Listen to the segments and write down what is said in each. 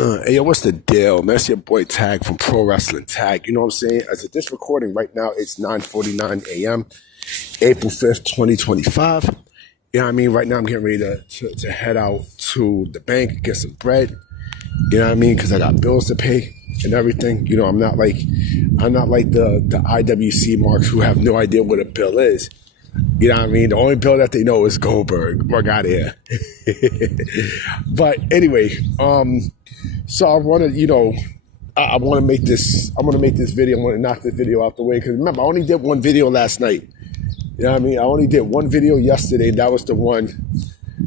Hey, yo, what's the deal, man? It's your boy Tag from Pro Wrestling Tag. You know what I'm saying? As of this recording right now, it's 9:49 a.m., April 5th, 2025. You know what I mean? Right now, I'm getting ready to head out to the bank, get some bread. You know what I mean? Because I got bills to pay and everything. You know, I'm not like the IWC marks who have no idea what a bill is. You know what I mean? The only bill that they know is Goldberg. Or got here. But anyway, so I want to, I want to make this. I want to make this video. I want to knock this video out the way because remember, I only did one video last night. You know what I mean? I only did one video yesterday. That was the one,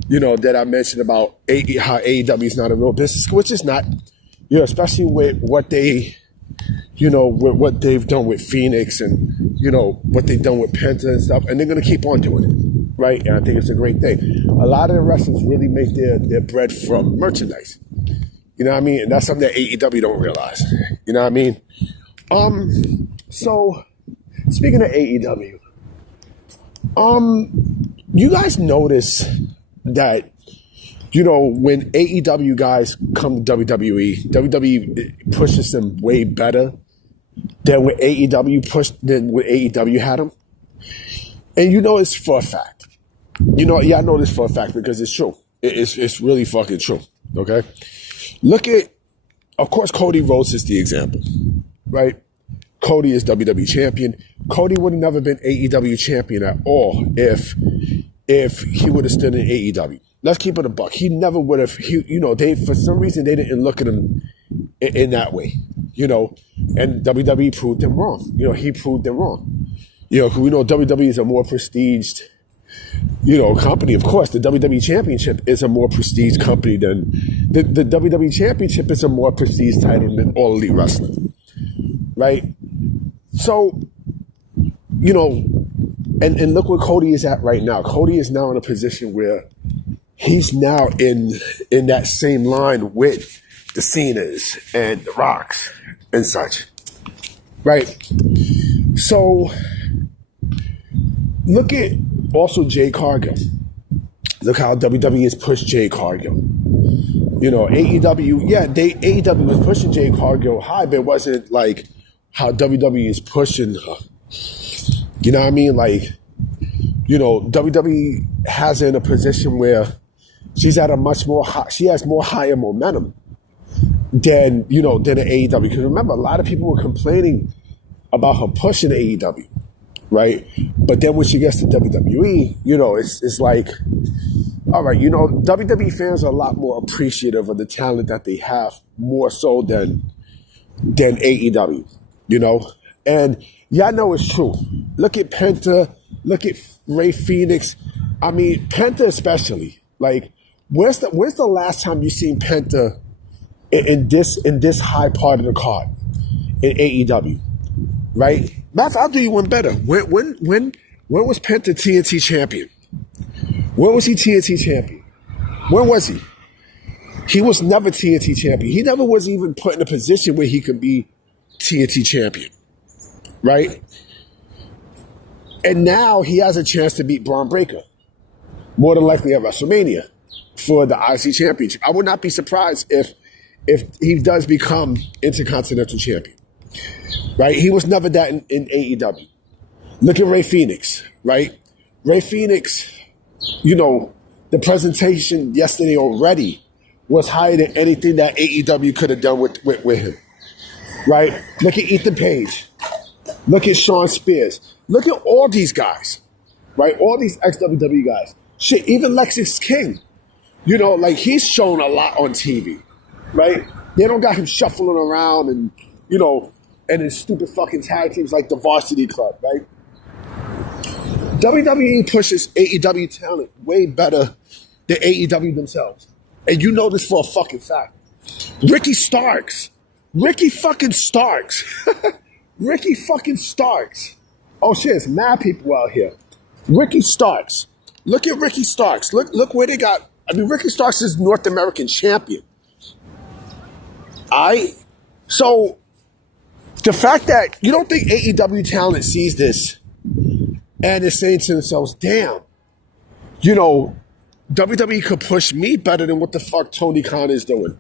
that I mentioned about how AEW is not a real business, which is not. Especially with what they, with what they've done with Phoenix and, what they've done with Penta and stuff. And they're going to keep on doing it, right? And I think it's a great thing. A lot of the wrestlers really make their bread from merchandise. You know what I mean? And that's something that AEW don't realize. You know what I mean? So, speaking of AEW, you guys notice that, when AEW guys come to WWE pushes them way better than when AEW had them. And it's for a fact. I know this for a fact because it's true. It's really fucking true. Okay? Look at, of course, Cody Rhodes is the example, right? Cody is WWE champion. Cody would have never been AEW champion at all if he would have stood in AEW. Let's keep it a buck. He never would have, they, for some reason, they didn't look at him in that way, and WWE proved them wrong. He proved them wrong. We know WWE is a more prestiged, company. Of course, the WWE Championship is a more prestige company than, the WWE Championship is a more prestige title than All Elite Wrestling, right? So, and look where Cody is at right now. Cody is now in a position where he's now in that same line with the Cenas and the Rocks and such, right? So look at also Jay Cargill. Look how WWE has pushed Jay Cargill. AEW, AEW was pushing Jay Cargill high, but it wasn't like how WWE is pushing her. You know what I mean? Like, WWE has her in a position where she's at she has more higher momentum than an AEW. Because remember, a lot of people were complaining about her pushing AEW, right? But then when she gets to WWE, it's like, all right, WWE fans are a lot more appreciative of the talent that they have, more so than AEW, And I know it's true. Look at Penta, look at Ray Phoenix. I mean, Penta especially. Like, where's the last time you seen Penta in this high part of the card in AEW, right? Matt, I'll do you one better. When was Penta TNT champion? When was he TNT champion? When was he? He was never TNT champion. He never was even put in a position where he could be TNT champion, right? And now he has a chance to beat Braun Breaker, more than likely at WrestleMania, for the IC Championship. I would not be surprised if he does become Intercontinental Champion, right? He was never that in AEW. Look at Ray Phoenix, right? Ray Phoenix, the presentation yesterday already was higher than anything that AEW could have done with him, right? Look at Ethan Page. Look at Shawn Spears. Look at all these guys, right? All these ex-WWE guys. Shit, even Lexus King. He's shown a lot on TV, right? They don't got him shuffling around and, and in stupid fucking tag teams like the Varsity Club, right? WWE pushes AEW talent way better than AEW themselves. And you know this for a fucking fact. Ricky fucking Starks. Ricky fucking Starks. Oh shit, it's mad people out here. Ricky Starks. Look at Ricky Starks. Look where they got. Ricky Starks is North American champion. So the fact that you don't think AEW talent sees this and is saying to themselves, damn, WWE could push me better than what the fuck Tony Khan is doing.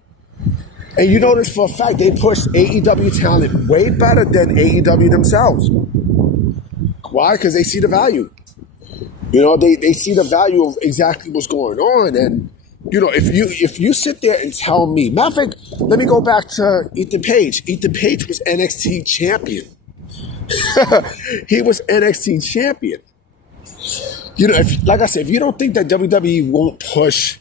And you know this for a fact, they pushed AEW Talent way better than AEW themselves. Why? Because they see the value. You know, they see the value of exactly what's going on. And, you know, if you sit there and tell me, matter of fact, let me go back to Ethan Page. Ethan Page was NXT champion. He was NXT champion. You know, like I said, if you don't think that WWE won't push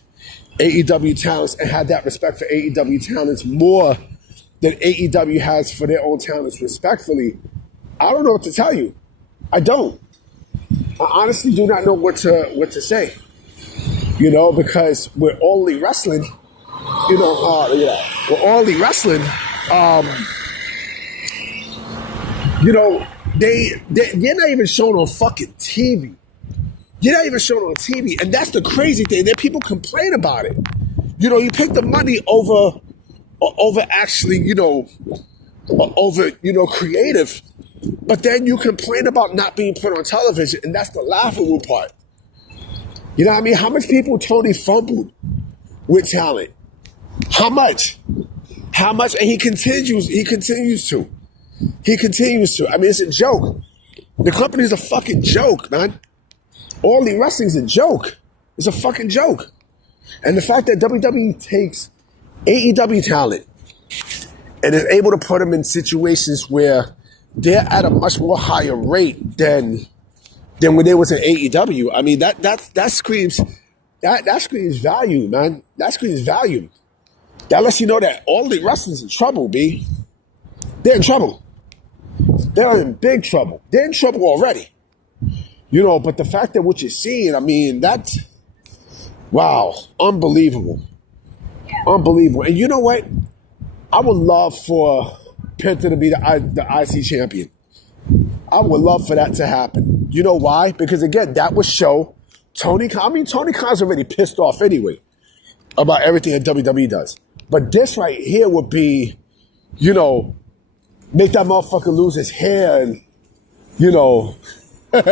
AEW talents and have that respect for AEW talents more than AEW has for their own talents respectfully, I don't know what to tell you. I don't. I honestly do not know what to say. You know, because we're All Elite Wrestling. You know, we're All Elite Wrestling. You know, you're not even shown on fucking TV. You're not even shown on TV, and that's the crazy thing. That people complain about it. You know, you pick the money over actually, over creative, but then you complain about not being put on television, and that's the laughable part. You know what I mean? How much people Tony fumbled with talent? How much? How much? And he continues to. I mean, it's a joke. The company's a fucking joke, man. All Elite Wrestling's a joke. It's a fucking joke. And the fact that WWE takes AEW talent and is able to put them in situations where they're at a much more higher rate than when they was in AEW. I mean, that screams value, man. That screams value. That lets you know that All Elite Wrestling's in trouble, B. They're in trouble. They're in big trouble. They're in trouble already. You know, but the fact that what you're seeing, I mean, that's, wow, unbelievable. Yeah. Unbelievable. And you know what? I would love for Penta to be the IC champion. I would love for that to happen. You know why? Because, again, that would show Tony Khan. I mean, Tony Khan's already pissed off anyway about everything that WWE does. But this right here would be, you know, make that motherfucker lose his hair and, you know... You know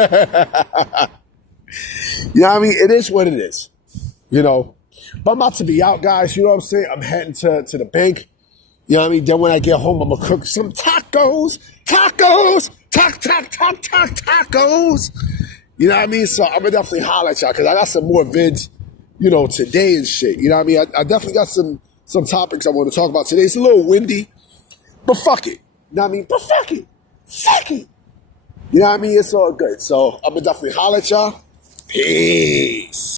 what I mean? It is what it is. You know? But I'm about to be out, guys. You know what I'm saying? I'm heading to the bank. You know what I mean? Then when I get home, I'm going to cook some tacos. Tacos! Tacos! You know what I mean? So I'm going to definitely holler at y'all because I got some more vids, you know, today and shit. You know what I mean? I definitely got some topics I want to talk about today. It's a little windy, but fuck it. You know what I mean? But fuck it. Fuck it. You know what I mean? It's all good. So I'm going to definitely holler at y'all. Peace.